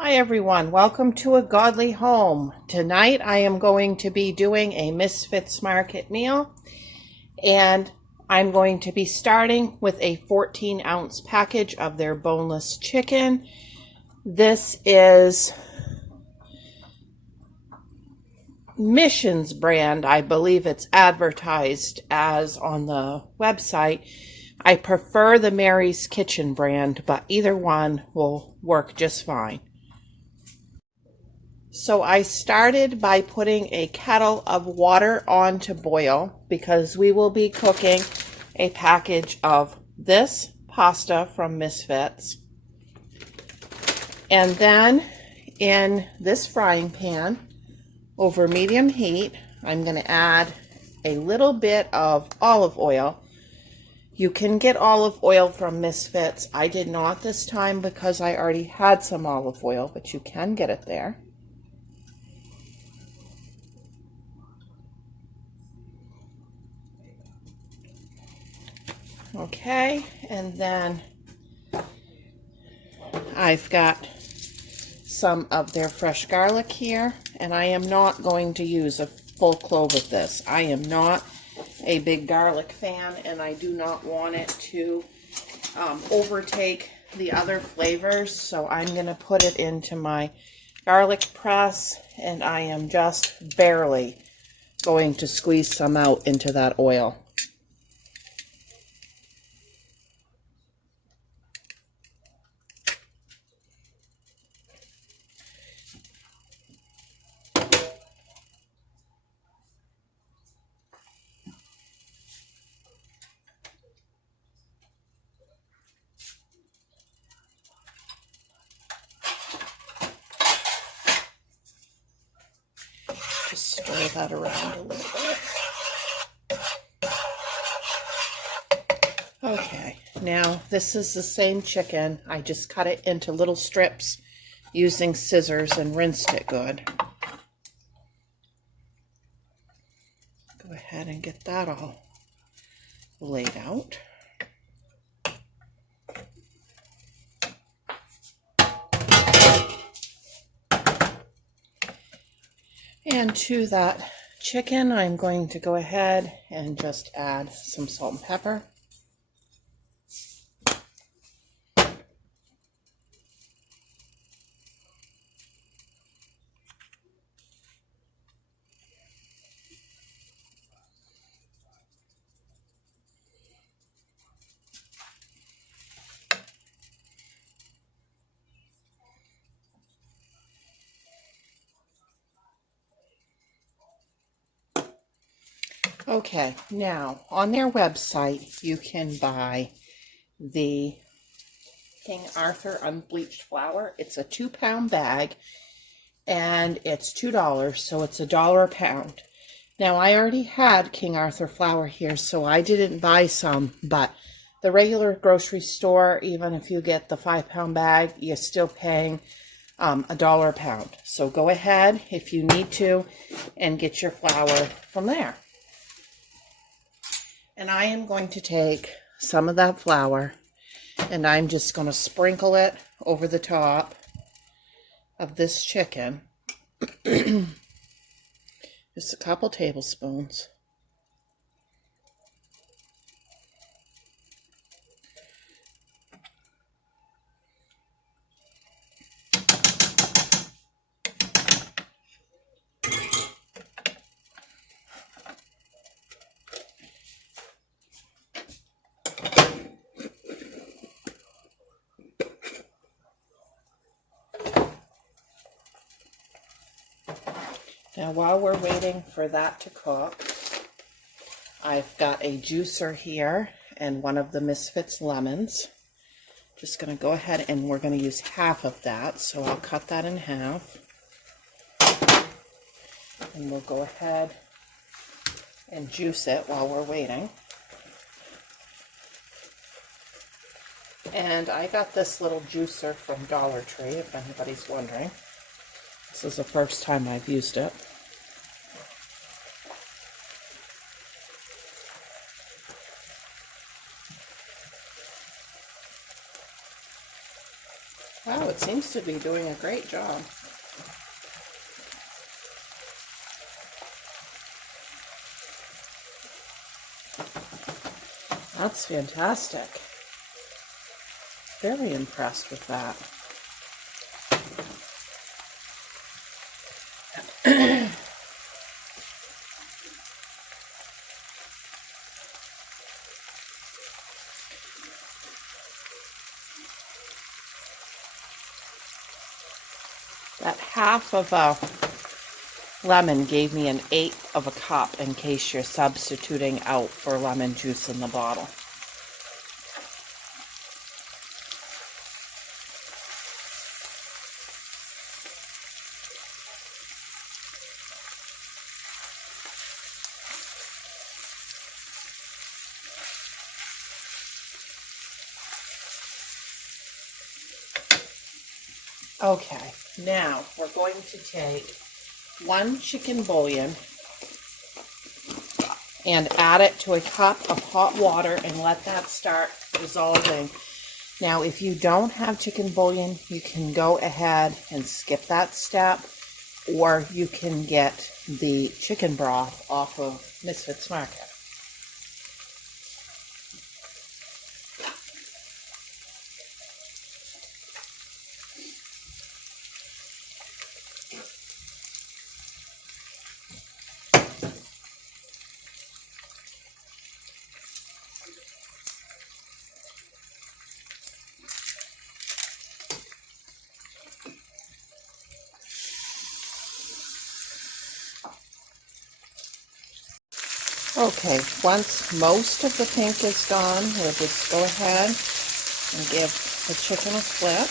Hi everyone, welcome to A Godly Home. Tonight I am going to be doing a Misfits market meal, and I'm going to be starting with a 14-ounce package of their boneless chicken. This is Mission's brand. I believe it's advertised as on the website. I prefer the Mary's Kitchen brand, but either one will work just fine. So I started by putting a kettle of water on to boil because we will be cooking a package of this pasta from Misfits. And then in this frying pan over medium heat, I'm going to add a little bit of olive oil. You can get olive oil from Misfits. I did not this time because I already had some olive oil, but you can get it there. Okay, and then I've got some of their fresh garlic here, and I am not going to use a full clove of this. I am not a big garlic fan, and I do not want it to overtake the other flavors, so I'm going to put it into my garlic press, and I am just barely going to squeeze some out into that oil. Just stir that around a little bit. Okay, now this is the same chicken. I just cut it into little strips using scissors and rinsed it good. Go ahead and get that all laid out. And to that chicken, I'm going to go ahead and just add some salt and pepper. Okay, now on their website you can buy the King Arthur unbleached flour. It's a 2-pound bag and it's $2, so it's $1 a pound. Now I already had King Arthur flour here, so I didn't buy some, but the regular grocery store, even if you get the 5-pound bag, you're still paying $1 a pound. So go ahead if you need to and get your flour from there. And I am going to take some of that flour and I'm just going to sprinkle it over the top of this chicken. Just a couple tablespoons. Now while we're waiting for that to cook, I've got a juicer here and one of the Misfits lemons. Just going to go ahead and we're going to use half of that, so I'll cut that in half. And we'll go ahead and juice it while we're waiting. And I got this little juicer from Dollar Tree, if anybody's wondering. This is the first time I've used it. Wow, it seems to be doing a great job. That's fantastic. Very impressed with that. That half of a lemon gave me an eighth of a cup in case you're substituting out for lemon juice in the bottle. Okay, now we're going to take 1 chicken bouillon and add it to a cup of hot water and let that start dissolving. Now, if you don't have chicken bouillon, you can go ahead and skip that step, or you can get the chicken broth off of Misfits Market. Okay, once most of the pink is gone, we'll just go ahead and give the chicken a flip.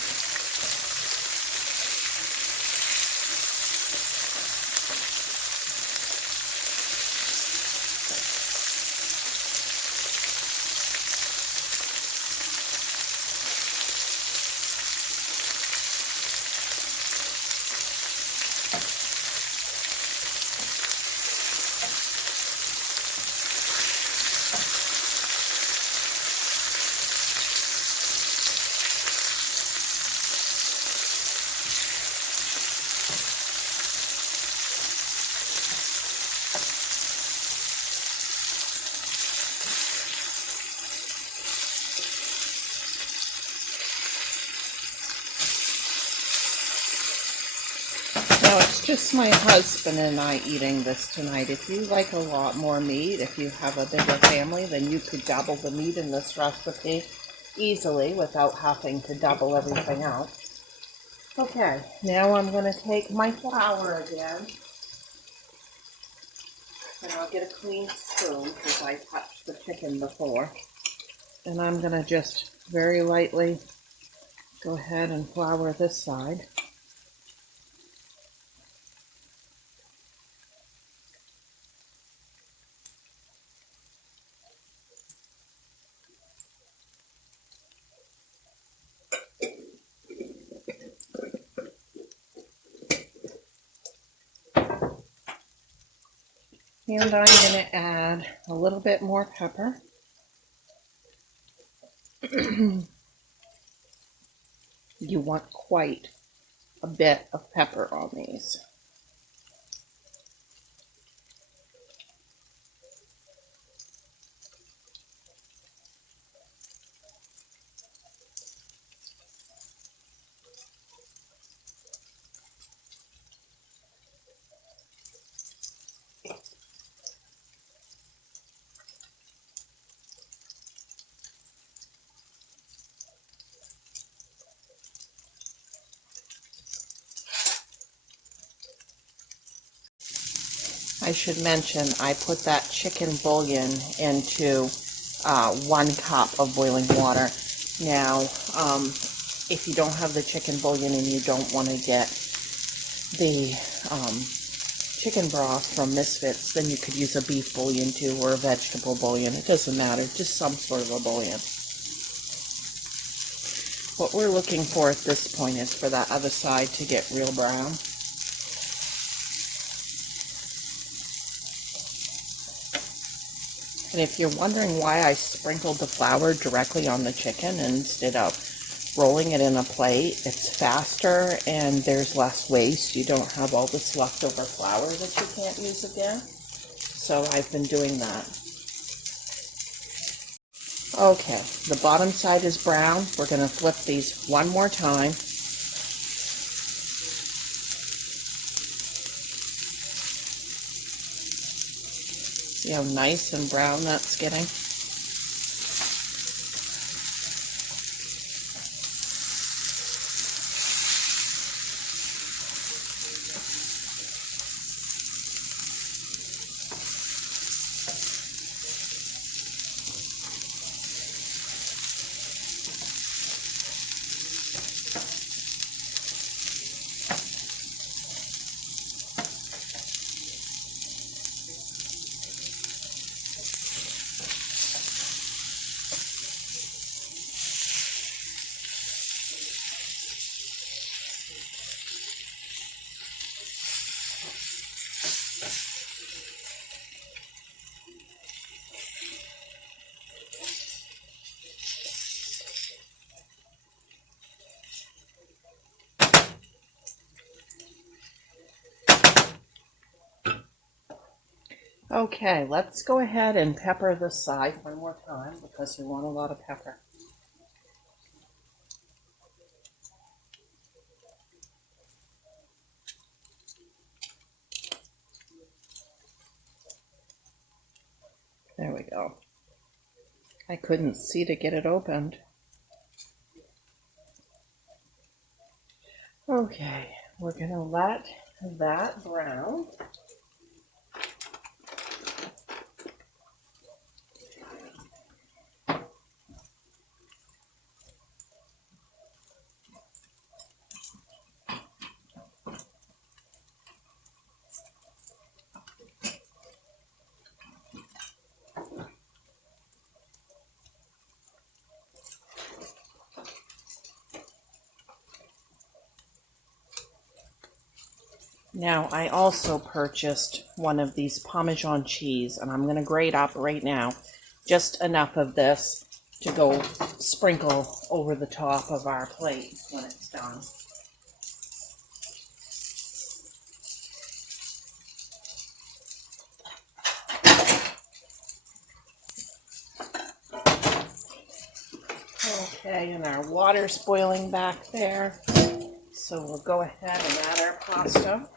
Now, it's just my husband and I eating this tonight. If you like a lot more meat, if you have a bigger family, then you could double the meat in this recipe easily without having to double everything else. Okay, now I'm going to take my flour again, and I'll get a clean spoon because I touched the chicken before. And I'm going to just very lightly go ahead and flour this side. And I'm going to add a little bit more pepper. You want quite a bit of pepper on these. I should mention I put that chicken bouillon into 1 cup of boiling water. Now, if you don't have the chicken bouillon and you don't want to get the chicken broth from Misfits, then you could use a beef bouillon too, or a vegetable bouillon. It doesn't matter, just some sort of a bouillon. What we're looking for at this point is for that other side to get real brown. And if you're wondering why I sprinkled the flour directly on the chicken instead of rolling it in a plate. It's faster and there's less waste. You don't have all this leftover flour that you can't use again. So I've been doing that. Okay, the bottom side is brown. We're going to flip these one more time. See how nice and brown that's getting? Okay, let's go ahead and pepper this side one more time because we want a lot of pepper. There we go. I couldn't see to get it opened. Okay, we're going to let that brown. Now, I also purchased one of these Parmesan cheese, and I'm going to grate up right now just enough of this to go sprinkle over the top of our plate when it's done. Okay, and our water's boiling back there, so we'll go ahead and add our pasta.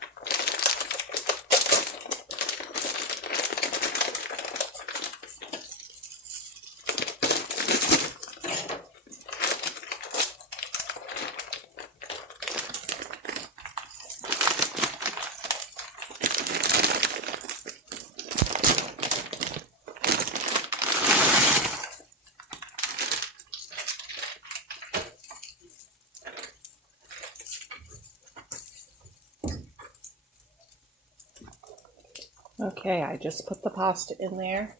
Okay, I just put the pasta in there.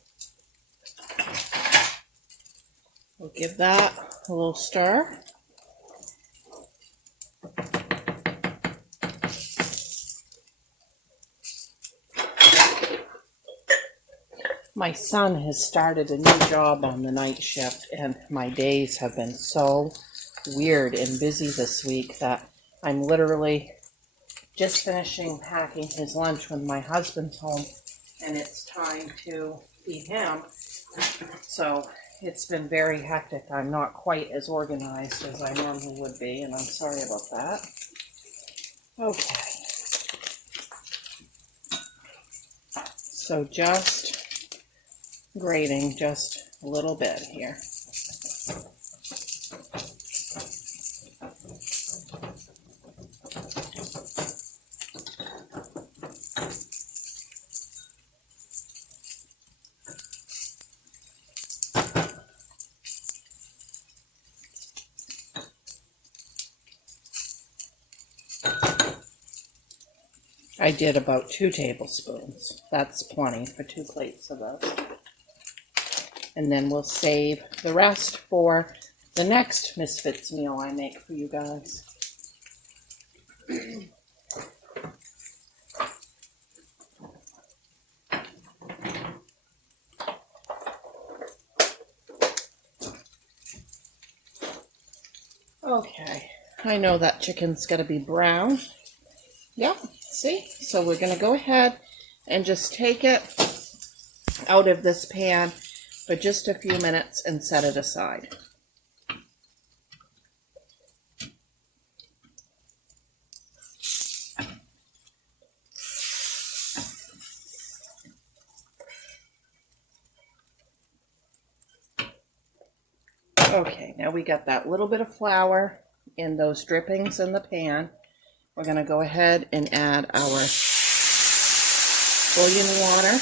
We'll give that a little stir. My son has started a new job on the night shift, and my days have been so weird and busy this week that I'm literally just finishing packing his lunch when my husband's home, and it's time to feed him. So it's been very hectic. I'm not quite as organized as I normally would be, and I'm sorry about that. Okay. So just grating just a little bit here. I did about 2 tablespoons. That's plenty for 2 plates of those. And then we'll save the rest for the next Misfits meal I make for you guys. Okay, I know that chicken's gonna be brown. Yep, see? So we're gonna go ahead and just take it out of this pan for just a few minutes and set it aside. Okay, now we got that little bit of flour in those drippings in the pan. We're going to go ahead and add our bouillon water.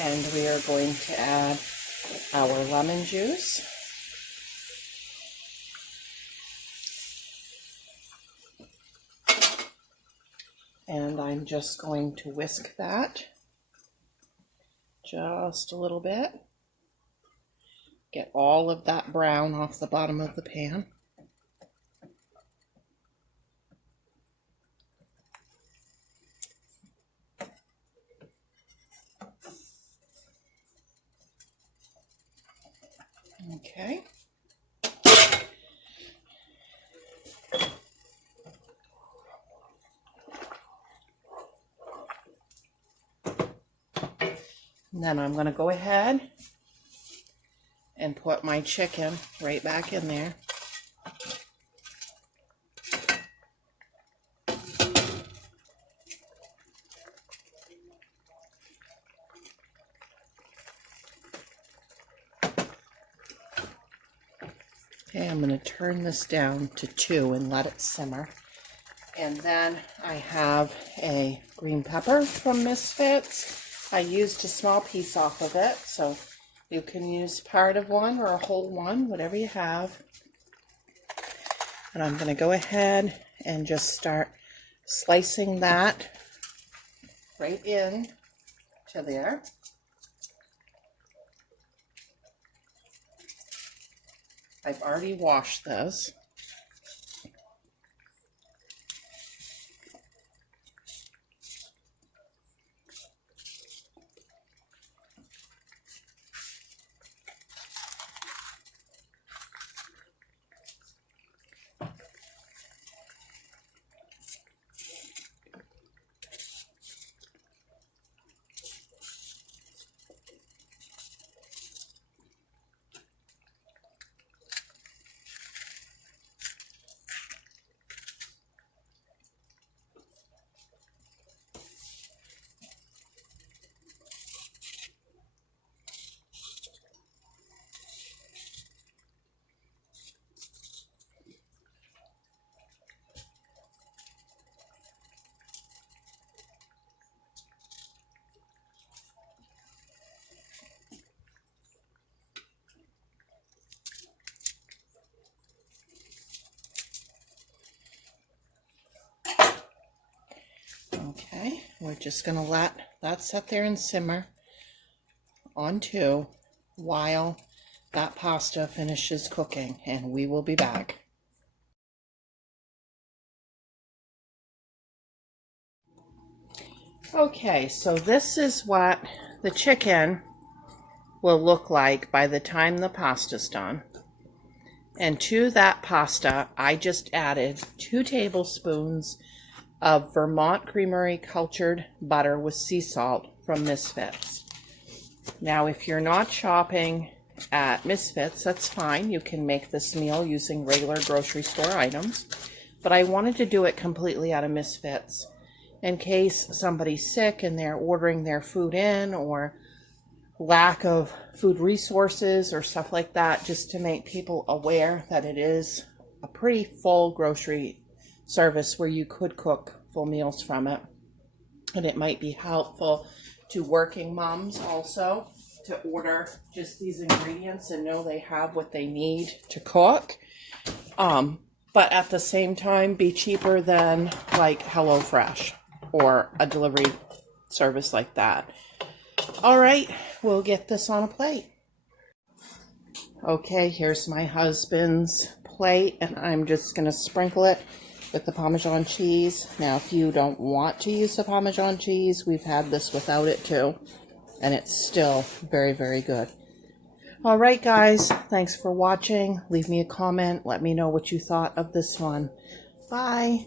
And we are going to add our lemon juice. And I'm just going to whisk that just a little bit. Get all of that brown off the bottom of the pan. Okay. And then I'm going to go ahead and put my chicken right back in there. Okay, I'm going to turn this down to 2 and let it simmer. And then I have a green pepper from Misfits. I used a small piece off of it, so you can use part of one or a whole one, whatever you have. And I'm going to go ahead and just start slicing that right in to there. I've already washed this. Okay, we're just going to let that sit there and simmer on 2 while that pasta finishes cooking, and we will be back. Okay, so this is what the chicken will look like by the time the pasta's done. And to that pasta, I just added 2 tablespoons of Vermont Creamery cultured butter with sea salt from Misfits. Now, if you're not shopping at Misfits, that's fine. You can make this meal using regular grocery store items. But I wanted to do it completely out of Misfits in case somebody's sick and they're ordering their food in, or lack of food resources or stuff like that, just to make people aware that it is a pretty full grocery service where you could cook full meals from it. And it might be helpful to working moms also to order just these ingredients and know they have what they need to cook. But at the same time, be cheaper than like HelloFresh or a delivery service like that. All right, we'll get this on a plate. Okay, here's my husband's plate, and I'm just going to sprinkle it with the Parmesan cheese. Now, if you don't want to use the Parmesan cheese, we've had this without it too, and it's still very, very good. All right, guys. Thanks for watching. Leave me a comment. Let me know what you thought of this one. Bye.